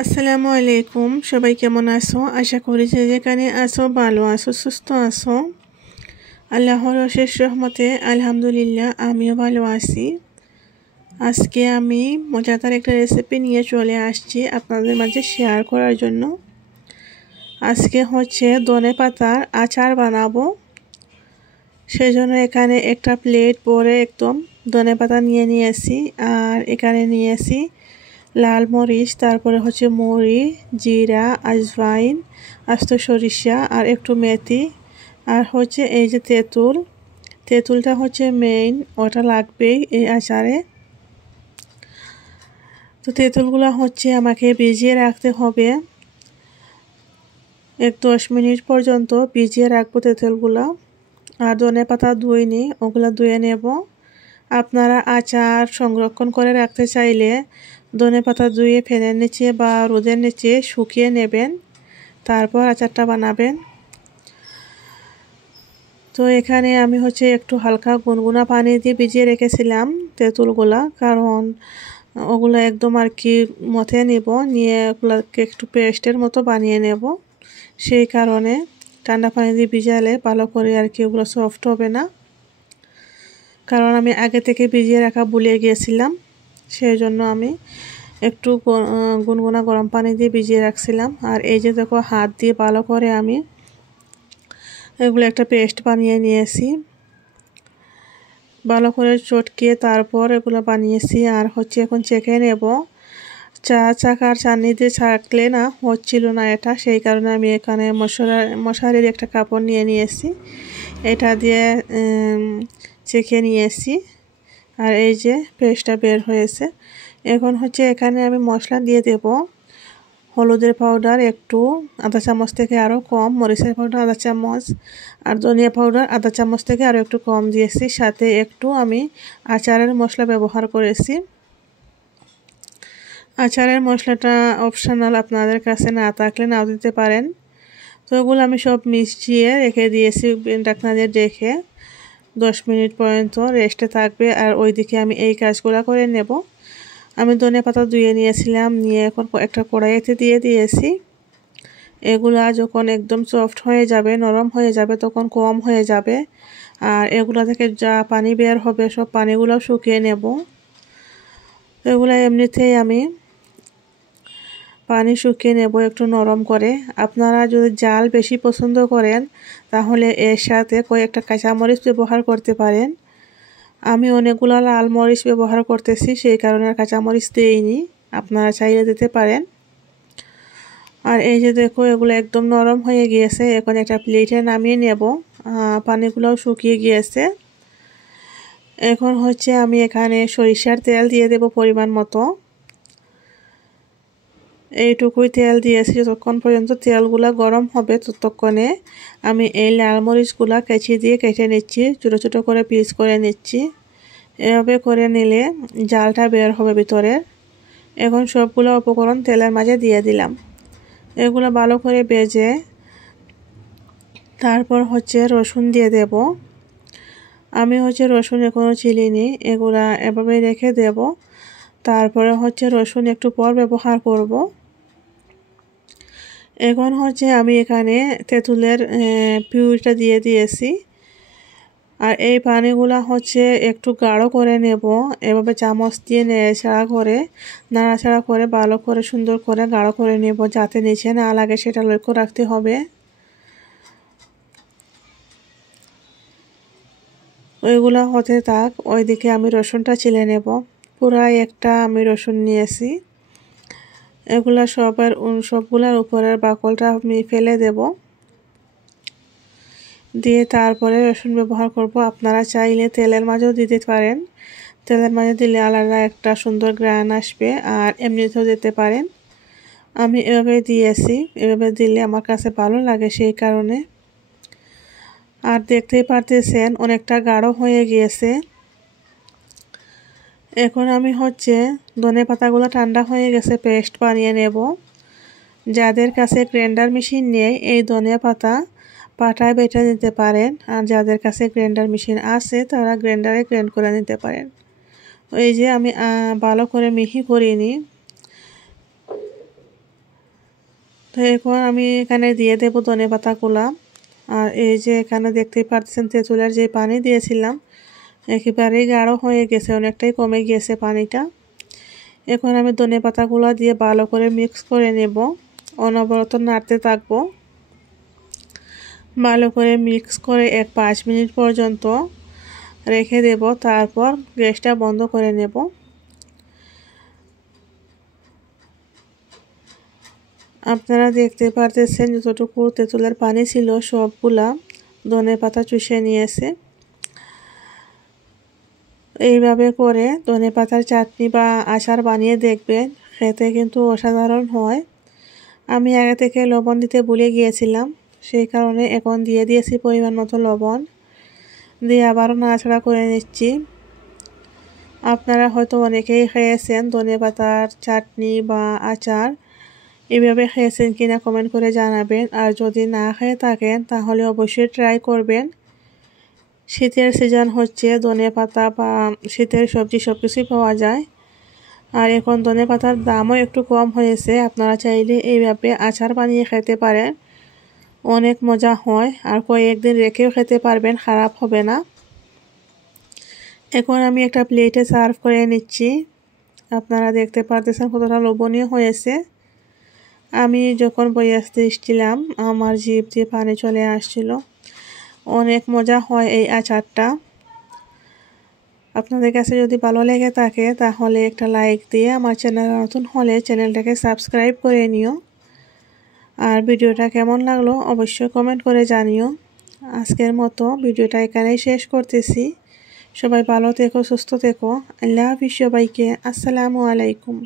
আসসালামু আলাইকুম, সবাই কেমন আছো? আশা করি যে যেখানে আছো ভালো আছো, সুস্থ আছো। আল্লাহর অশেষ রহমতে আলহামদুলিল্লাহ আমিও ভালো আছি। আজকে আমি মজাদার একটা রেসিপি নিয়ে চলে আসছি আপনাদের মাঝে শেয়ার করার জন্য। আজকে হচ্ছে ধনেপাতার আচার বানাবো। সেজন্য এখানে একটা প্লেট ভরে একদম ধনেপাতা নিয়ে নিয়েছি, আর এখানে নিয়েছি লাল মরিচ, তারপরে হচ্ছে মরি, জিরা, আজওয়াইন, আস্ত সরিষা আর একটু মেথি, আর হচ্ছে এই যে তেঁতুলটা হচ্ছে মেইন, ওটা লাগবেই এই আচারে। তো তেঁতুলগুলো হচ্ছে আমাকে ভিজিয়ে রাখতে হবে, 10 মিনিট পর্যন্ত ভিজিয়ে রাখবো তেঁতুলগুলো। আর ধনেপাতা ধুইনি, ওগুলো ধুয়ে নেব। আপনারা আচার সংরক্ষণ করে রাখতে চাইলে ধনেপাতা ধুয়ে ফ্যানের নিচে বা রোদের নিচে শুকিয়ে নেবেন, তারপর আচারটা বানাবেন। তো এখানে আমি হচ্ছে একটু হালকা গুনগুনা পানি দিয়ে ভিজিয়ে রেখেছিলাম তেঁতুলগুলা, কারণ ওগুলো একদম আর কি মথে নেব, নিয়ে ওগুলোকে একটু পেস্টের মতো বানিয়ে নেব। সেই কারণে ঠান্ডা পানি দিয়ে ভিজালে ভালো করে আর কি ওগুলো সফট হবে না, কারণ আমি আগে থেকে ভিজিয়ে রাখা ভুলে গিয়েছিলাম। সেই জন্য আমি একটু গুনগুনা গরম পানি দিয়ে ভিজিয়ে রাখছিলাম। আর এই যে দেখো, হাত দিয়ে ভালো করে আমি এগুলো একটা পেস্ট বানিয়ে নিয়েছি, ভালো করে চটকিয়ে তারপর এগুলো বানিয়েছি। আর হচ্ছে এখন চেখে নেব। চাকার চাটনি দিয়ে ছাঁকলে না হচ্ছিল না এটা, সেই কারণে আমি এখানে মশারির একটা কাপড় নিয়ে নিয়েছি, এটা দিয়ে চেখে নিয়েছি। আর এই যে পেস্টটা বের হয়েছে। এখন হচ্ছে এখানে আমি মশলা দিয়ে দেব। হলুদের পাউডার একটু, আধা চামচ থেকে আরও কম, মরিচের পাউডার আধা চামচ, আর ধনিয়া পাউডার আধা চামচ থেকে আরও একটু কম দিয়েছি। সাথে একটু আমি আচারের মশলা ব্যবহার করেছি। আচারের মশলাটা অপশনাল, আপনাদের কাছে না থাকলে নাও দিতে পারেন। তো ওগুলো আমি সব মিশিয়ে রেখে দিয়েছি ঢাকনা দিয়ে ঢেকে, 10 মিনিট পর্যন্ত রেস্টে থাকবে। আর ওইদিকে আমি এই কাজগুলো করে নেব। আমি ধনেপাতা ধুয়ে নিয়েছিলাম, নিয়ে এখন একটা কড়াইতে দিয়ে দিয়েছি। এগুলা যখন একদম সফট হয়ে যাবে, নরম হয়ে যাবে, তখন কম হয়ে যাবে। আর এগুলা থেকে যা পানি বের হবে সব পানিগুলো শুকিয়ে নেব। এগুলো এমনিতেই আমি পানি শুকিয়ে নেব একটু নরম করে। আপনারা যদি জাল বেশি পছন্দ করেন তাহলে এর সাথে কয়েকটা কাঁচামরিচ ব্যবহার করতে পারেন। আমি অনেকগুলো লাল মরিচ ব্যবহার করতেছি, সেই কারণে কাঁচামরিচ দিইনি, আপনারা চাইলে দিতে পারেন। আর এই যে দেখো, এগুলো একদম নরম হয়ে গিয়েছে। এখন একটা প্লেটে নামিয়ে নেব, পানিগুলোও শুকিয়ে গিয়েছে। এখন হচ্ছে আমি এখানে সরিষার তেল দিয়ে দেব পরিমাণ মতো। এইটুকুই তেল দিয়েছি, যতক্ষণ পর্যন্ত তেলগুলা গরম হবে ততক্ষণে আমি এই লাল মরিচগুলা কেচি দিয়ে কেটে নিচ্ছি, ছোটো ছোটো করে পিস করে নিচ্ছি। এভাবে করে নিলে জালটা বের হবে ভিতরে। এখন সবগুলো উপকরণ তেলের মাঝে দিয়ে দিলাম। এগুলো ভালো করে ভেজে তারপর হচ্ছে রসুন দিয়ে দেব। আমি হচ্ছে রসুন এখনও ছিলিনি, এগুলা এভাবে রেখে দেব। তারপরে হচ্ছে রসুন একটু পর ব্যবহার করব। এখন হচ্ছে আমি এখানে তেঁতুলের পিউরিটা দিয়ে দিয়েছি। আর এই পানিগুলা হচ্ছে একটু গাঢ় করে নেব, এভাবে চামচ দিয়ে নাড়াচাড়া করে ভালো করে সুন্দর করে গাঢ় করে নেব, যাতে নিচে না লাগে সেটা লক্ষ্য রাখতে হবে। ওইগুলা হতে থাক, ওইদিকে আমি রসুনটা ছিলে নেব। পুরাই একটা আমি রসুন নিয়েছি। এগুলা সবগুলার উপরের বাকলটা আমি ফেলে দেব, দিয়ে তারপরে রসুন ব্যবহার করব। আপনারা চাইলে তেলের মাঝেও দিতে পারেন, তেলের মাঝে দিলে আলাদা একটা সুন্দর গ্রান আসবে, আর এমনিতেও দিতে পারেন। আমি এভাবে দিয়েছি, এভাবে দিলে আমার কাছে ভালো লাগে সেই কারণে। আর দেখতেই পারতেছেন অনেকটা গাঢ় হয়ে গিয়েছে। এখন আমি হচ্ছে ধনেপাতাগুলো ঠান্ডা হয়ে গেছে, পেস্ট বানিয়ে নেব। যাদের কাছে গ্রাইন্ডার মেশিন নেই, এই ধনেপাতা পাটায় বেটে নিতে পারেন, আর যাদের কাছে গ্রাইন্ডার মেশিন আছে তারা গ্রাইন্ডারে গ্রাইন্ড করে নিতে পারেন। এই যে আমি ভালো করে মিহি করিনি, তো এখন আমি এখানে দিয়ে দেব ধনেপাতাগুলা। আর এই যে এখানে দেখতেই পাচ্ছেন তেঁতুলের যে পানি দিয়েছিলাম একেবারেই গাঢ় হয়ে গেছে, অনেকটাই কমে গিয়েছে পানিটা। এখন আমি ধনেপাতাগুলা দিয়ে ভালো করে মিক্স করে নেব, অনবরত নাড়তে থাকবো। ভালো করে মিক্স করে 5 মিনিট পর্যন্ত রেখে দেব, তারপর গ্যাসটা বন্ধ করে নেব। আপনারা দেখতে পারতেছেন যতটুকু তেঁতুলের পানি ছিল সবগুলা ধনেপাতা চুষে নিয়েছে। এইভাবে করে ধনেপাতার চাটনি বা আচার বানিয়ে দেখবেন, খেতে কিন্তু অসাধারণ হয়। আমি আগে থেকে লবণ দিতে ভুলে গিয়েছিলাম, সেই কারণে এখন দিয়ে দিয়েছি পরিমাণ মতো লবণ, দিয়ে আবারও নাড়াচাড়া করে নিচ্ছি। আপনারা হয়তো অনেকেই খেয়েছেন ধনেপাতার চাটনি বা আচার, এভাবে খেয়েছেন কিনা কমেন্ট করে জানাবেন। আর যদি না খেয়ে থাকেন তাহলে অবশ্যই ট্রাই করবেন। শীতের সিজন হচ্ছে, ধনেপাতা বা শীতের সবজি সব কিছুই পাওয়া যায়। আর এখন ধনেপাতার দামও একটু কম হয়েছে, আপনারা চাইলে এইভাবে আচার বানিয়ে খেতে পারেন, অনেক মজা হয়। আর কয়েকদিন রেখেও খেতে পারবেন, খারাপ হবে না। এখন আমি একটা প্লেটে সার্ভ করে নিচ্ছি। আপনারা দেখতে পারতেছেন কতটা লোভনীয় হয়েছে। আমি যখন বইয়াতে এসেছিলাম আমার জিভ দিয়ে পানি চলে আসছিল। অনেক মজা হয় এই আচারটা। আপনাদের কাছে যদি ভালো লেগে থাকে তাহলে একটা লাইক দিয়ে, আমার চ্যানেল নতুন হলে চ্যানেলটাকে সাবস্ক্রাইব করে নিও। আর ভিডিওটা কেমন লাগলো অবশ্যই কমেন্ট করে জানিও। আজকের মতো ভিডিওটা এখানেই শেষ করতেছি। সবাই ভালো থেকো, সুস্থ থেকো। আল্লাহ হাফিজ সবাইকে। আসসালামু আলাইকুম।